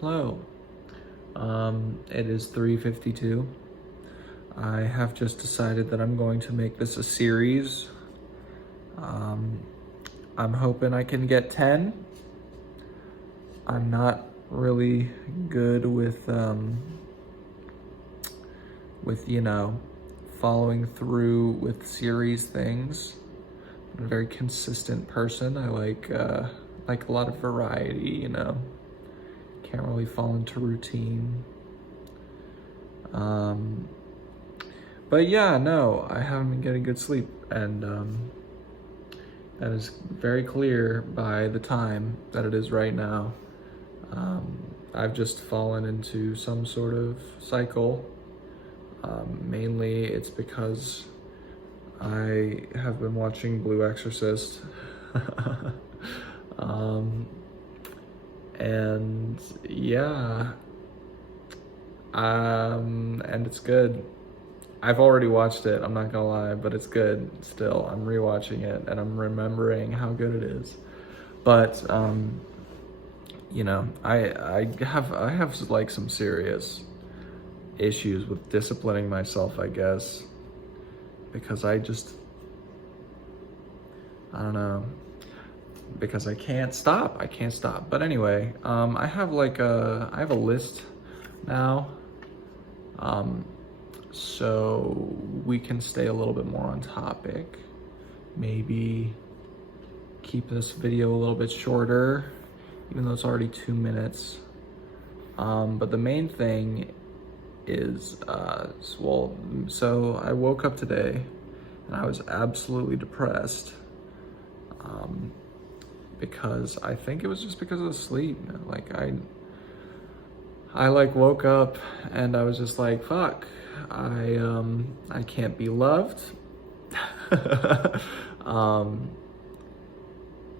Hello. It is 3:52. I have just decided that I'm going to make this a series. Um, I'm hoping I can get 10. I'm not really good with following through with series things. I'm a very consistent person. I like a lot of variety. Can't really fall into routine. Um, but yeah, no, I haven't been getting good sleep, and that is very clear by the time that it is right now. I've just fallen into some sort of cycle. Mainly it's because I have been watching Blue Exorcist. um, and yeah, and it's good. I've already watched it, I'm not gonna lie, but it's good still. I'm rewatching it and I'm remembering how good it is. But I have like some serious issues with disciplining myself, I guess, because I don't know, because I can't stop. But anyway, I have a list now, so we can stay a little bit more on topic. Maybe keep this video a little bit shorter, even though it's already 2 minutes. But the main thing is, so I woke up today and I was absolutely depressed, because I think it was just because of the sleep. Like I woke up and I was just like, fuck, I can't be loved.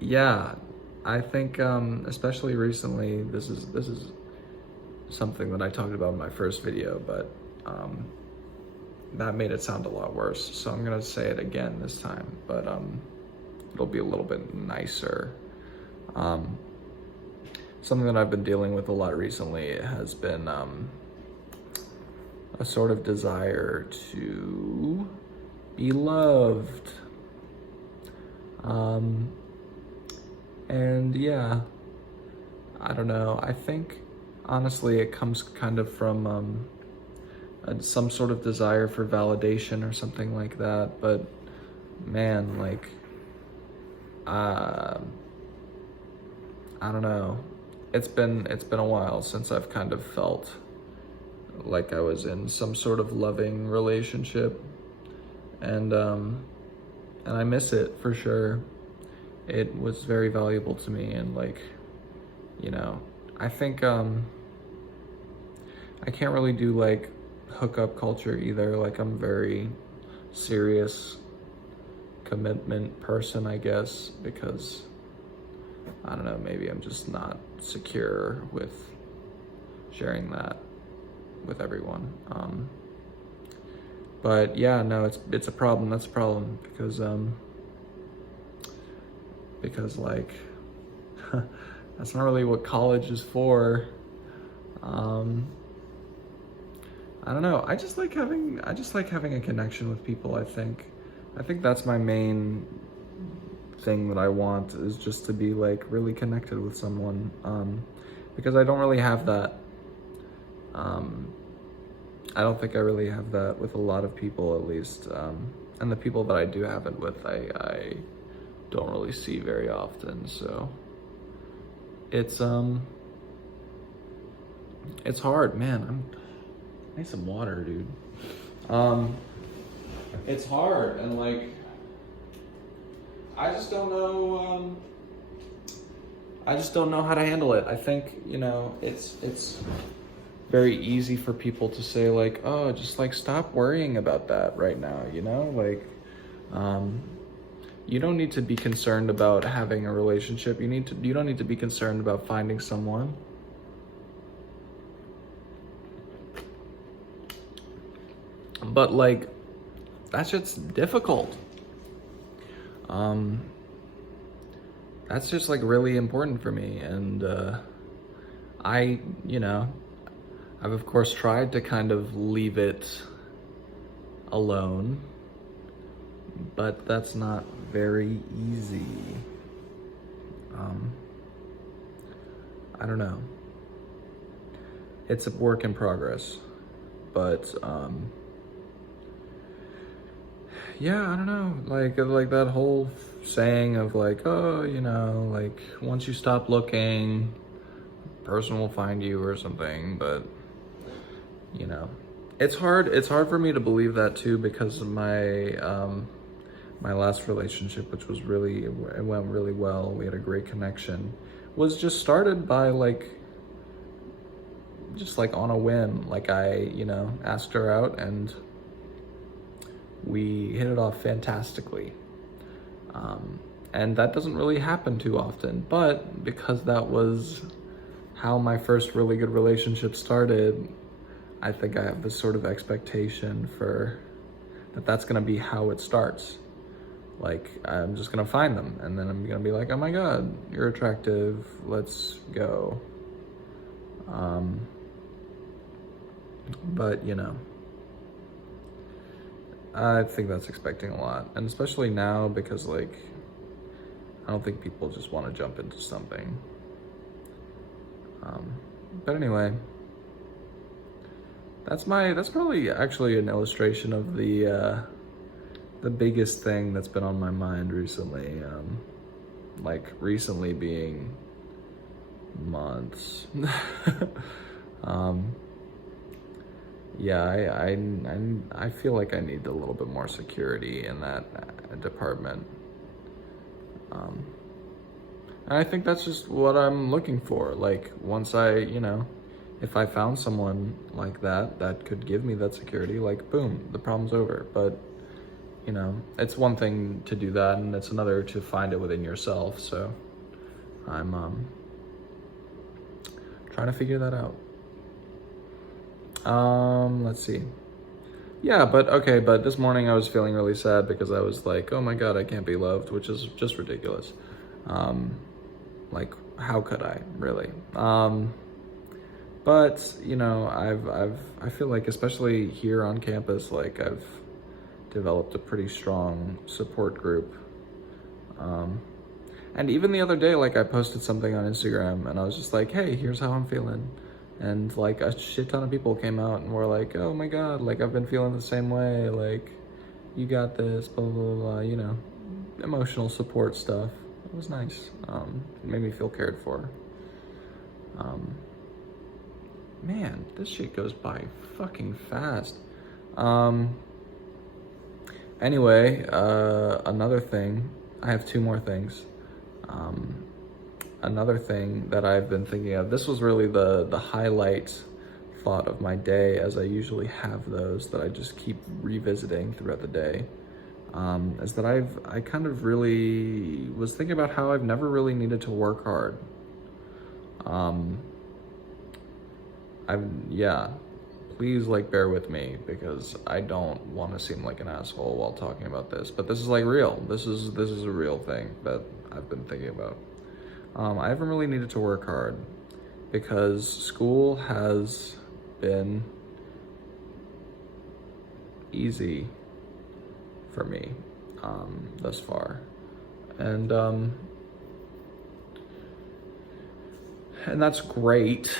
Yeah, I think, especially recently, this is something that I talked about in my first video, but that made it sound a lot worse. So I'm gonna say it again this time, but it'll be a little bit nicer. Something that I've been dealing with a lot recently has been a sort of desire to be loved. And yeah, I don't know. I think honestly it comes kind of from some sort of desire for validation or something like that. But man, I don't know. It's been a while since I've kind of felt like I was in some sort of loving relationship, and I miss it for sure. It was very valuable to me, and I think I can't really do hookup culture either. Like, I'm a very serious commitment person, I guess, because I don't know, maybe I'm just not secure with sharing that with everyone. But yeah, no, it's a problem. That's a problem because that's not really what college is for. I don't know. I just like having a connection with people. I think that's my main thing that I want, is just to be really connected with someone, because I don't really have that. I don't think I really have that with a lot of people, at least, and the people that I do have it with, I don't really see very often. So it's hard, man. I need some water, dude. It's hard, and I just don't know. I just don't know how to handle it. I think it's very easy for people to say oh, just stop worrying about that right now. You don't need to be concerned about having a relationship. You don't need to be concerned about finding someone. But that's just difficult. That's just really important for me, and I, you know, I've of course tried to kind of leave it alone, but that's not very easy. Um, I don't know. It's a work in progress, but yeah, I don't know. Like that whole saying of like, oh, you know, like once you stop looking, person will find you or something. But you know, it's hard. It's hard for me to believe that too because of my last relationship, which was really, it went really well. We had a great connection. Was just started by like, just like on a whim. Like I, you know, asked her out and we hit it off fantastically. And that doesn't really happen too often, but because that was how my first really good relationship started, I think I have this sort of expectation for that's gonna be how it starts. Like, I'm just gonna find them, and then I'm gonna be like, oh my god, you're attractive, let's go. But, you know, I think that's expecting a lot, and especially now because, like, I don't think people just want to jump into something. But anyway, that's probably actually an illustration of the biggest thing that's been on my mind recently. Like recently being months. Yeah, I feel like I need a little bit more security in that department. And I think that's just what I'm looking for. Like once I, you know, if I found someone like that could give me that security, like boom, the problem's over. But you know, it's one thing to do that and it's another to find it within yourself. So I'm trying to figure that out. Let's see. Yeah, but this morning I was feeling really sad because I was like, oh my god, I can't be loved, which is just ridiculous. Like, how could I, really? But, you know, I feel like, especially here on campus, like, I've developed a pretty strong support group. And even the other day, like, I posted something on Instagram, and I was just like, hey, here's how I'm feeling. And, like, a shit ton of people came out and were like, oh my god, like, I've been feeling the same way, like, you got this, blah, blah, blah, blah, you know, emotional support stuff. It was nice. It made me feel cared for. Man, this shit goes by fucking fast. Anyway, another thing, I have two more things. Another thing that I've been thinking of, this was really the highlight thought of my day, as I usually have those that I just keep revisiting throughout the day, is that I kind of really was thinking about how I've never really needed to work hard. Yeah, please like bear with me because I don't want to seem like an asshole while talking about this, but this is like real. This is a real thing that I've been thinking about. I haven't really needed to work hard because school has been easy for me thus far, and that's great,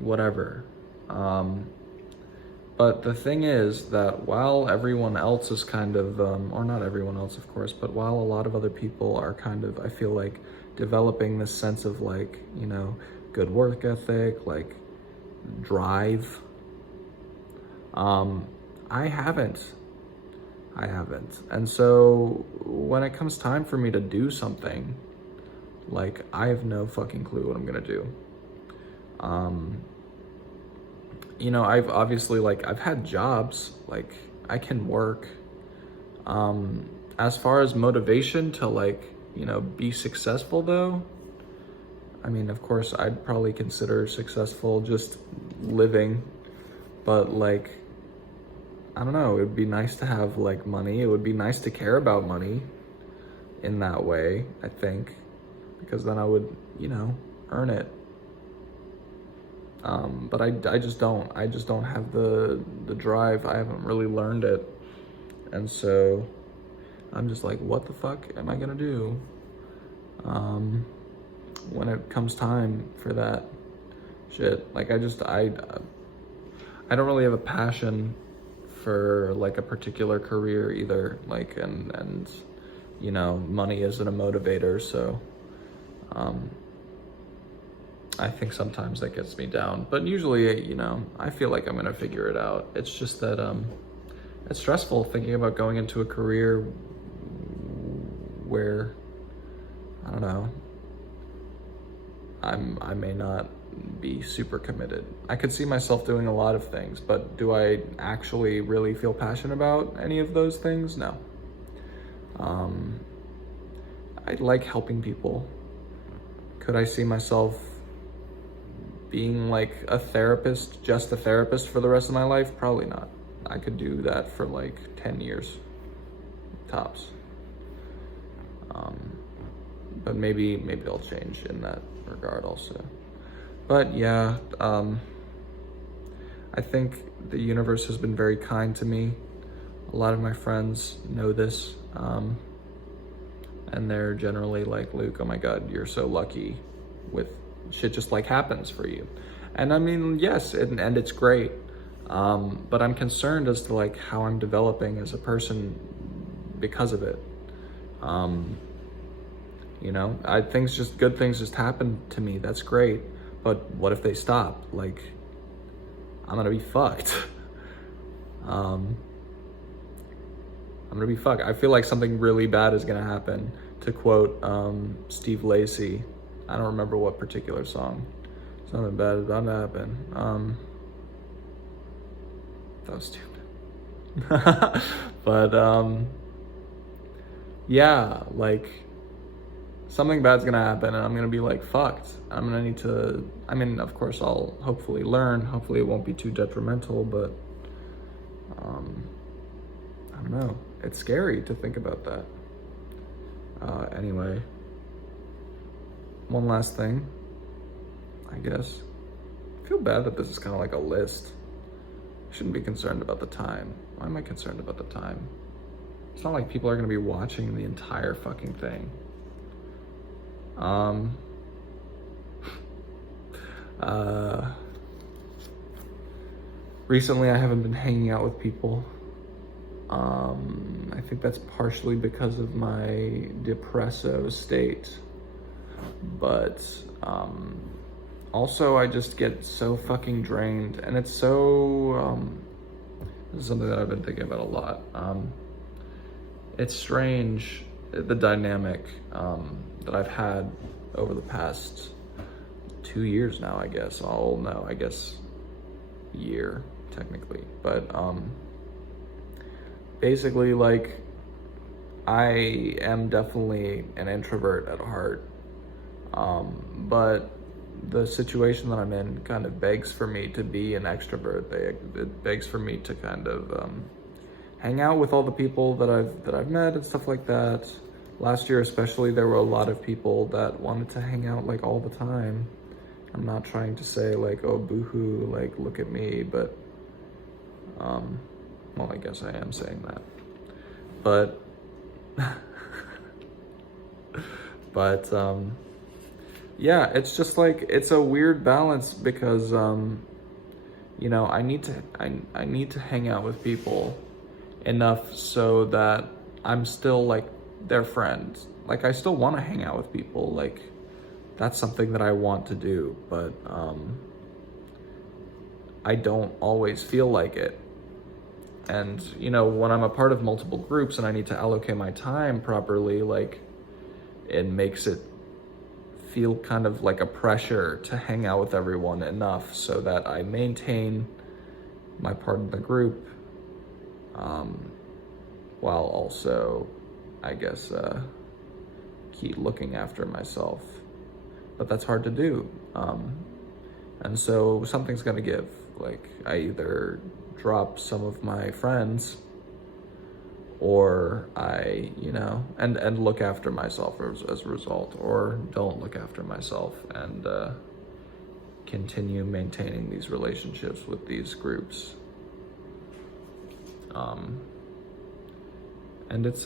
whatever. But the thing is that while everyone else is kind of, or not everyone else, of course, but while a lot of other people are kind of, I feel like, developing this sense of like, you know, good work ethic, like drive, I haven't. And so when it comes time for me to do something, like I have no fucking clue what I'm gonna do. You know, I've obviously, like, I've had jobs, like, I can work. As far as motivation to, like, you know, be successful, though, I mean, of course, I'd probably consider successful just living, but, like, I don't know, it would be nice to have, like, money. It would be nice to care about money in that way, I think, because then I would, you know, earn it. But I just don't. I just don't have the drive. I haven't really learned it. And so I'm just like, what the fuck am I gonna do when it comes time for that shit? Like, I don't really have a passion for like a particular career either. Like, and you know, money isn't a motivator, so I think sometimes that gets me down. But usually, you know, I feel like I'm gonna figure it out. It's just that it's stressful thinking about going into a career where, I don't know, I may not be super committed. I could see myself doing a lot of things, but do I actually really feel passionate about any of those things? No. I like helping people. Could I see myself being like a therapist, just a therapist for the rest of my life? Probably not. I could do that for like 10 years, tops. But maybe I'll change in that regard also. But yeah, I think the universe has been very kind to me. A lot of my friends know this, and they're generally like, Luke, oh my God, you're so lucky with shit just like happens for you. And I mean, yes, and it's great. But I'm concerned as to like how I'm developing as a person because of it. You know, good things just happen to me. That's great. But what if they stop? Like, I'm gonna be fucked. I'm gonna be fucked. I feel like something really bad is gonna happen. To quote Steve Lacy, I don't remember what particular song. Something bad is about to happen. That was stupid. But yeah, like something bad's gonna happen and I'm gonna be like fucked. I'm gonna need to, I mean, of course I'll hopefully learn. Hopefully it won't be too detrimental, but I don't know. It's scary to think about that. Anyway, one last thing, I guess. I feel bad that this is kind of like a list. I shouldn't be concerned about the time. Why am I concerned about the time? It's not like people are gonna be watching the entire fucking thing. Recently I haven't been hanging out with people. I think that's partially because of my depresso state, but also I just get so fucking drained, and it's so this is something that I've been thinking about a lot. It's strange, the dynamic that I've had over the past 2 years now, I guess. I guess year technically, but basically, like, I am definitely an introvert at heart, but the situation that I'm in kind of begs for me to be an extrovert. It begs for me to kind of hang out with all the people that I've met and stuff like that. Last year especially, there were a lot of people that wanted to hang out like all the time. I'm not trying to say like, oh, boohoo, like, look at me, but well, I guess I am saying that, but yeah, it's just like, it's a weird balance because you know, I need to hang out with people enough so that I'm still like their friend. Like, I still want to hang out with people, like that's something that I want to do, but I don't always feel like it. And, you know, when I'm a part of multiple groups and I need to allocate my time properly, like, it makes it feel kind of like a pressure to hang out with everyone enough so that I maintain my part in the group, while also, I guess, keep looking after myself. But that's hard to do. And so something's gonna give. Like, I either drop some of my friends or I, you know, and look after myself as a result, or don't look after myself and continue maintaining these relationships with these groups. And it's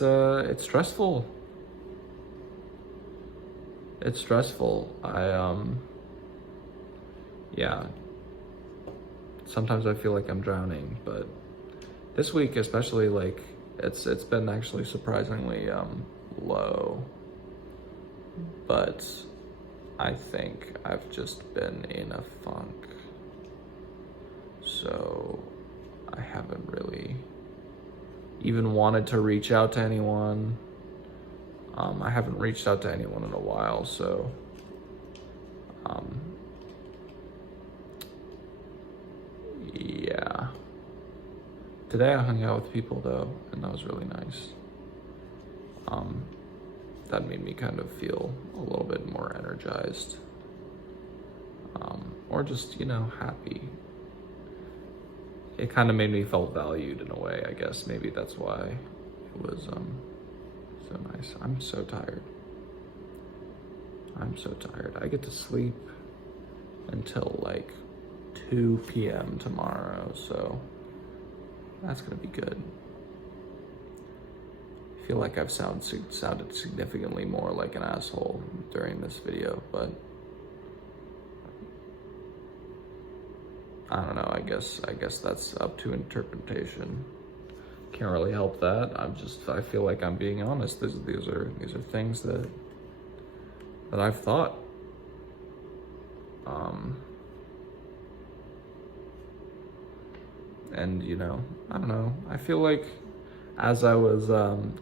stressful. It's stressful. Yeah. Sometimes I feel like I'm drowning, but this week especially, like, it's been actually surprisingly low. But I think I've just been in a funk. So I haven't really even wanted to reach out to anyone. I haven't reached out to anyone in a while, so yeah. Today I hung out with people though, and that was really nice. That made me kind of feel a little bit more energized, or just, you know, happy. It kind of made me feel valued in a way, I guess. Maybe that's why it was so nice. I'm so tired. I get to sleep until like 2 p.m. tomorrow, so that's gonna be good. I feel like I've sounded significantly more like an asshole during this video, but I don't know, I guess that's up to interpretation. Can't really help that. I feel like I'm being honest. These are things that I've thought. And you know, I don't know. I feel like as I was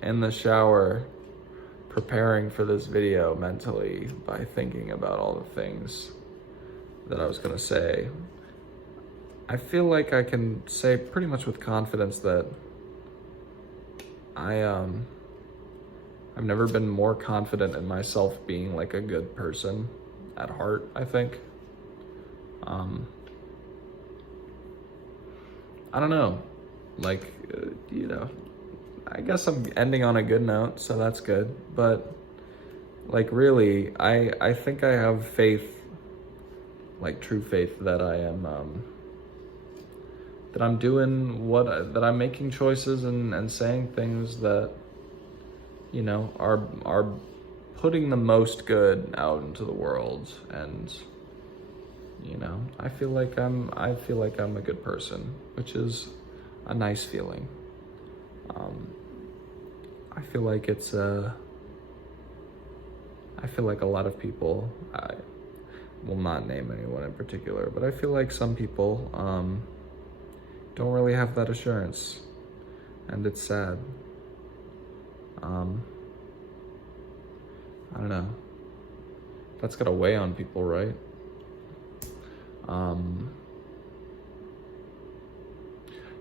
in the shower preparing for this video mentally by thinking about all the things that I was gonna say, I feel like I can say pretty much with confidence that I've never been more confident in myself being like a good person at heart, I think. I don't know, like, you know, I guess I'm ending on a good note, so that's good. But like, really, I think I have faith, like true faith, that I am, that I'm doing that I'm making choices and saying things that, you know, are putting the most good out into the world. And, you know, I feel like I'm a good person, which is a nice feeling. I feel like I feel like a lot of people, I will not name anyone in particular, but I feel like some people don't really have that assurance, and it's sad. I don't know. That's gotta weigh on people, right?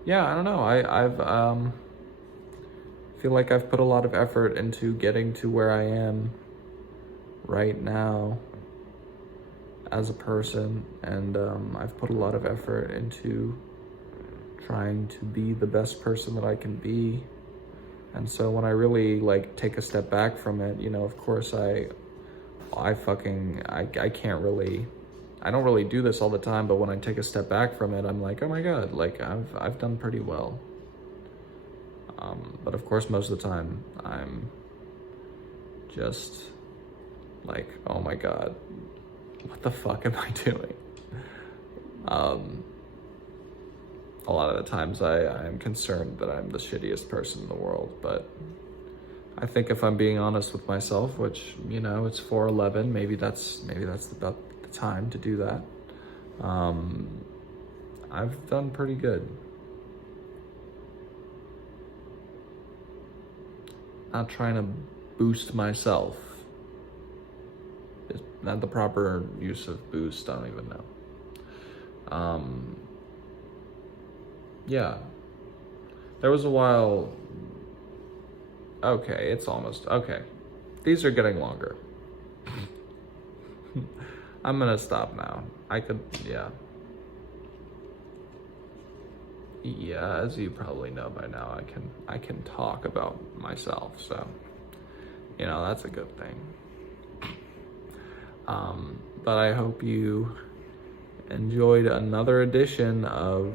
Yeah, I don't know. I've feel like I've put a lot of effort into getting to where I am right now as a person, and I've put a lot of effort into trying to be the best person that I can be. And so when I really like take a step back from it, you know, of course I can't really, I don't really do this all the time, but when I take a step back from it, I'm like, oh my God, like I've done pretty well. But of course, most of the time I'm just like, oh my God, what the fuck am I doing? A lot of the times I am concerned that I'm the shittiest person in the world, but I think if I'm being honest with myself, which, you know, it's 4:11, maybe that's about the time to do that. I've done pretty good. Not trying to boost myself. Is not the proper use of boost, I don't even know. Yeah. There was a while, okay, it's almost, okay. These are getting longer. I'm gonna stop now. Yeah. Yeah, as you probably know by now, I can talk about myself, so, you know, that's a good thing. But I hope you enjoyed another edition of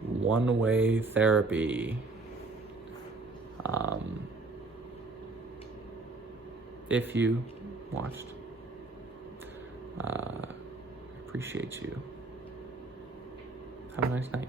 One-Way Therapy. If you watched, appreciate you. Have a nice night.